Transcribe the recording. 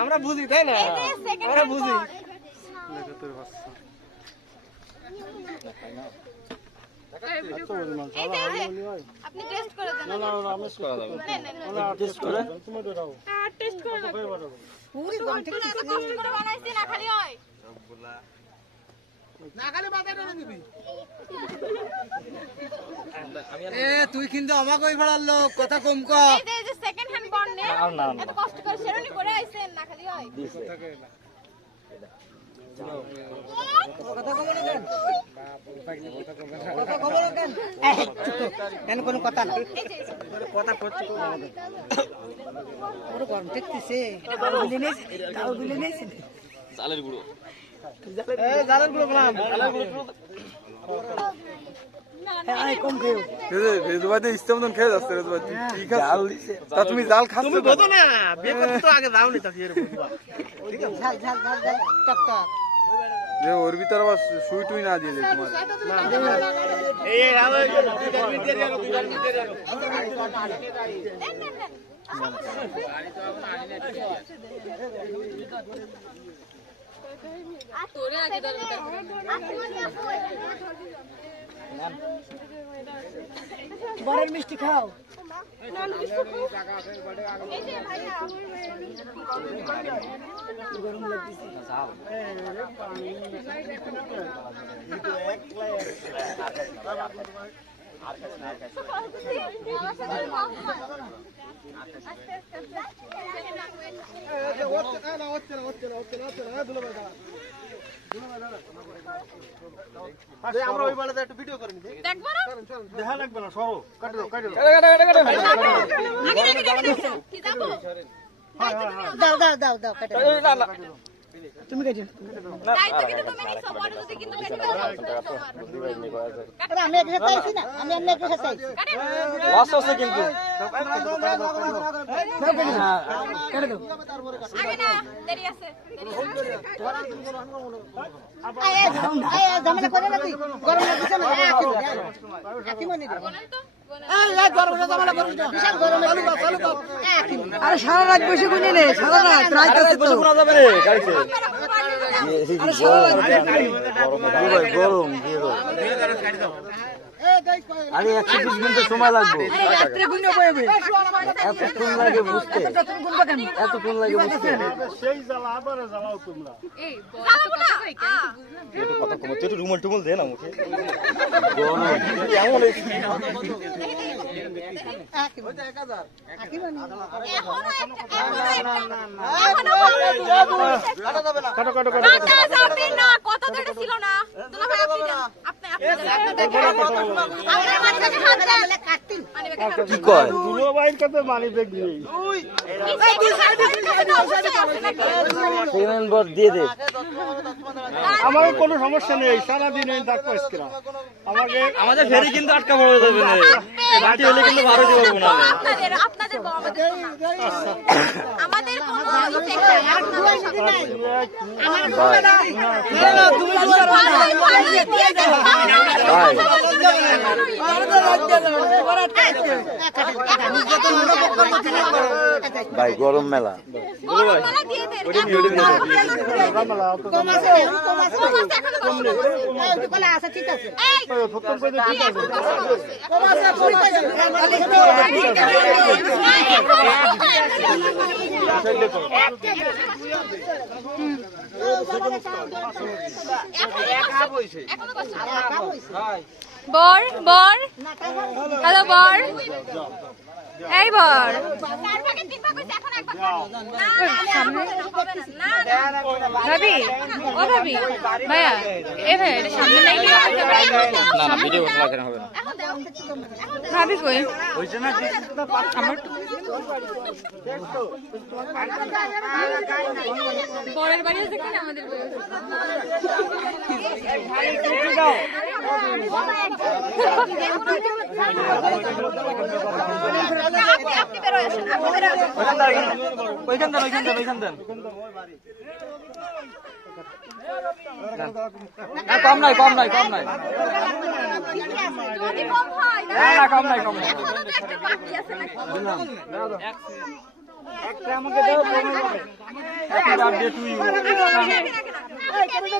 আমরা বুঝি তাই না, আমরা বুঝি। আপনি টেস্ট করে দেন। না না আমি করা যাবে না, টেস্ট করে তুমি দাও। হ্যাঁ টেস্ট করে দাও। পুরি গন্টে কষ্ট করে বানাইছি না খালি হয় সবগুলা না খালি বাজারে এনে দিবি। এ তুই কিন্তু আমাকে ওই ভাড়ার লোক, কথা কম ক। এই যে সেকেন্ড হ্যান্ড বন্ড নে এত কষ্ট করে শেরনি করে আইছেন না খালি হয় কথা কম না কেন, কথা কম না কেন, এন কোনো কথা না, কথা করতে ওরে গরম দেখতেছে। তাও দিলে নেই চালের গুঁড়ো, জালের গুলো বললাম, জালের গুলো কম খেও। রেজবাইতে ইস্তেমন খেয়ে যাচ্ছে রেজবাইতে ঠিক আছে জাল দিছে তা তুমি জাল খাচ্ছ তুমি বলো না বিয়ে করতে তো আগে যাওনি তো এর বলবা ঠিক আছে ঝাল ঝাল ঝাল ঝাল টক টক যে ওর ভিতর আবার সুই টুই না দিয়ে দে তোমার এই আলো দুইটার ভিতরে আর দুইটার ভিতরে আর তোরে আগে দরকার বড়ের মিষ্টি খাও। গরম লাগতেছে আমরা ওই বেলাতে একটু ভিডিও করে নিবি, দেখবো না দেখা লাগবে না, সরো কাটি দাও কাটি দাও কি যাবো দাও দাও দাও দাও কাটি দাও তুমি কাটি তাই তো কিন্তু তুমি নিছো বড় যদি কিন্তু কেটে দাও আরে আমি একসাথে আইছি না, আমি একসাথে আইছি লস আছে কিন্তু কেটে দাও আগে না দেরি আছে আয় ঝামেলা করে না তুই, গরম লাগছে না একই মনে দে বলেন তো এই গরম ঝামেলা করিস না, বিশাল গরম চালু কর চালু কর। আরে সারা রাত বসে গুনি নে, সারা রাত রাত আছে তো শোনা যাবে রে গাড়িতে আরে সারা রাত গরম দিয়ে দাও আরে 120 মিনিট সময় লাগবে আরে রাত্রে গুনি কইবে এতক্ষণ লাগে বুঝতে তুমি গুনবা কেন এতক্ষণ লাগে বুঝতে সেই জ্বালা আবার জ্বালাও তোমরা এই বড় কথা কই একটু কথা কম তুই একটু রুমাল টুমাল দে না মুখে গরম কেমন একই মনে 1000 একই মনে কাটো কাটো কাটো যাবে না কথা তো এটা ছিল না দুলা ভাই আপনি আপনার মাঝে কাছে হাত দেন কাটতিন কি কয় দুলো ভাইয়ের কাছে মানি ব্যাগ নেই ওই পেমেন্ট বট দিয়ে দে আমার কোনো সমস্যা নেই, সারা দিন এই ডাক পাইছিরা আমাকে আমাদের ফেরি কিন্তু আটকা পড়ে যাবে না বাটি হলে কিন্তু ভাড়া দিতে পারবো না আপনাদের আপনাদের আমাদের কোনো ইফেক্ট নাই আপনাদের সাথে নাই আমার কোনো নাই তুমি ভাই গরম মেলা দিয়ে দেন আচ্ছা ঠিক আছে বর বর হ্যালো বর এই বর ভাবি ও ভাবি ভাইয়া এ ভাই এটা সামনে নাই কি না ভিডিও করতে লাগে না হবে না ভাবি কই হইছে না আমার বরের বাড়ি আছে কিনা আমাদের আপনি বেরোয় আসেন, আপনি বেরোয় আসেন। ওইখান দেন ওইখান দেন ওইখান দেন না কম নাই কম নাই কম নাই যদি কম হয় না না কম নাই কম নাই তাহলে তো একটা বাকি আছে নাকি? একটা আমাকে দাও হ্যাপি বার্থডে টু ইউ রাখেন, রাখেন।